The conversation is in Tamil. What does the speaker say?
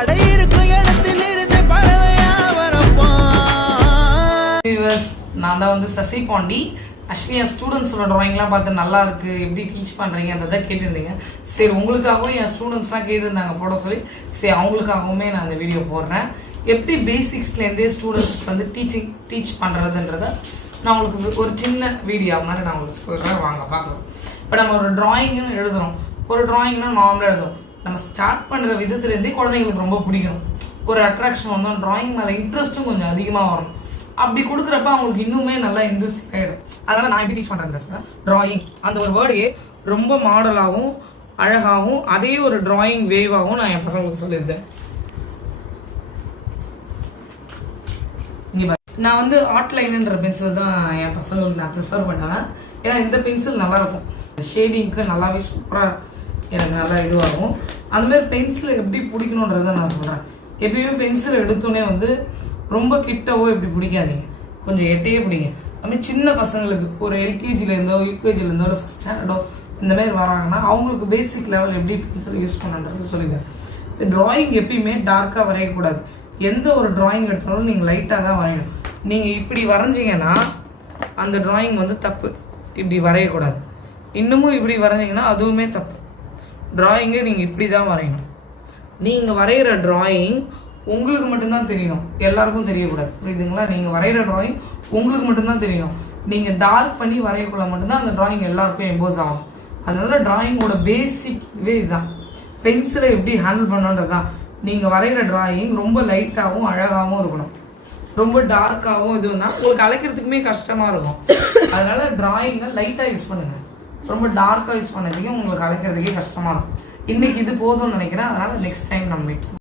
அடையிருக்கும் இடத்தில் இருந்து பறவையா வரப்போம். நான் தான் வந்து சசி பாண்டி. ஆக்சுவலி என் ஸ்டூடெண்ட்ஸோட ட்ராயிங்லாம் பார்த்து நல்லா இருக்கு, எப்படி டீச் பண்ணுறீங்கன்றதை கேட்டிருந்தீங்க. சரி, உங்களுக்காகவும் என் ஸ்டூடெண்ட்ஸ்லாம் கேட்டிருந்தாங்க போட சொல்லி, சரி அவங்களுக்காகவுமே நான் அந்த வீடியோ போடுறேன். எப்படி பேசிக்ஸ்லேருந்தே ஸ்டூடெண்ட்ஸ்க்கு வந்து டீச் பண்ணுறதுன்றத நான் உங்களுக்கு ஒரு சின்ன வீடியோ மாதிரி நான் உங்களுக்கு சொல்கிறேன். வாங்க பார்க்கலாம். இப்போ நம்ம ஒரு ட்ராயிங்னு எழுதுகிறோம். ஒரு ட்ராயிங்னா நார்மலாக எழுதும். நம்ம ஸ்டார்ட் பண்ணுற விதத்துலேருந்தே குழந்தைங்களுக்கு ரொம்ப பிடிக்கணும். ஒரு அட்ராக்ஷன் வந்தோம், ட்ராயிங் மேலே இன்ட்ரெஸ்ட்டும் கொஞ்சம் அதிகமாக வரும். அப்படி கொடுக்குறப்ப அவங்களுக்கு இன்னுமே நல்லா இன்ட்ரெஸ்ட் ஆகிடும். அதனால் நான் எப்படி டீச் பண்ணுறேன், ட்ராயிங் அந்த ஒரு வேர்டையே ரொம்ப மாடலாகவும் அழகாகவும் அதே ஒரு ட்ராயிங் வேவாகவும் நான் என் பசங்களுக்கு சொல்லியிருந்தேன். நான் வந்து ஆர்ட்லைன்ன்ற பென்சில் தான் என் பசங்களுக்கு நான் ப்ரிஃபர் பண்ணுவேன். ஏன்னா இந்த பென்சில் நல்லாயிருக்கும், ஷேடிங்க்கு நல்லாவே சூப்பராக எனக்கு நல்லா இதுவாகும். அந்தமாதிரி பென்சிலை எப்படி பிடிக்கணுன்றதை நான் சொல்கிறேன். எப்பயுமே பென்சில் எடுத்தோன்னே வந்து ரொம்ப கிட்டவோ இப்படி பிடிக்காதீங்க, கொஞ்சம் எட்டையே பிடிங்க. அதுமாதிரி சின்ன பசங்களுக்கு ஒரு எல்கேஜிலேருந்தோ யூகேஜிலேருந்தோ இல்லை ஃபஸ்ட் ஸ்டாண்டர்டோ இந்தமாதிரி வராங்கன்னா அவங்களுக்கு பேசிக் லெவல் எப்படி பென்சில் யூஸ் பண்ணுன்றது சொல்லித்தரேன். இப்போ ட்ராயிங் எப்பயுமே டார்க்காக வரையக்கூடாது. எந்த ஒரு ட்ராயிங் எடுத்தாலும் நீங்கள் லைட்டாக தான் வரையணும். நீங்கள் இப்படி வரைஞ்சிங்கன்னா அந்த ட்ராயிங் வந்து தப்பு. இப்படி வரையக்கூடாது. இன்னமும் இப்படி வரைஞ்சிங்கன்னா அதுவுமே தப்பு. ட்ராயிங்கை நீங்கள் இப்படி தான் வரையணும். நீங்கள் வரைகிற ட்ராயிங் உங்களுக்கு மட்டும்தான் தெரியணும், எல்லாருக்கும் தெரியக்கூடாது. புரியுதுங்களா? நீங்கள் வரைகிற ட்ராயிங் உங்களுக்கு மட்டும்தான் தெரியணும். நீங்கள் டார்க் பண்ணி வரையக்குள்ள மட்டும்தான் அந்த ட்ராயிங் எல்லாருக்கும் இம்போஸ் ஆகும். அதனால ட்ராயிங்கோட பேசிக்வே இதுதான். பென்சிலை எப்படி ஹேண்டில் பண்ணணுன்றது தான். நீங்கள் வரைகிற ட்ராயிங் ரொம்ப லைட்டாகவும் அழகாகவும் இருக்கணும். ரொம்ப டார்க்காகவும் இது தான் உங்களுக்கு அழைக்கிறதுக்குமே கஷ்டமாக இருக்கும். அதனால ட்ராயிங்கை லைட்டாக யூஸ் பண்ணுங்கள். ரொம்ப டார்க்காக யூஸ் பண்ணதுக்கே உங்களுக்கு அழைக்கிறதுக்கே கஷ்டமாக இருக்கும். இன்னைக்கு இது போதும்னு நினைக்கிறேன். அதனால் நெக்ஸ்ட் டைம் நம்ம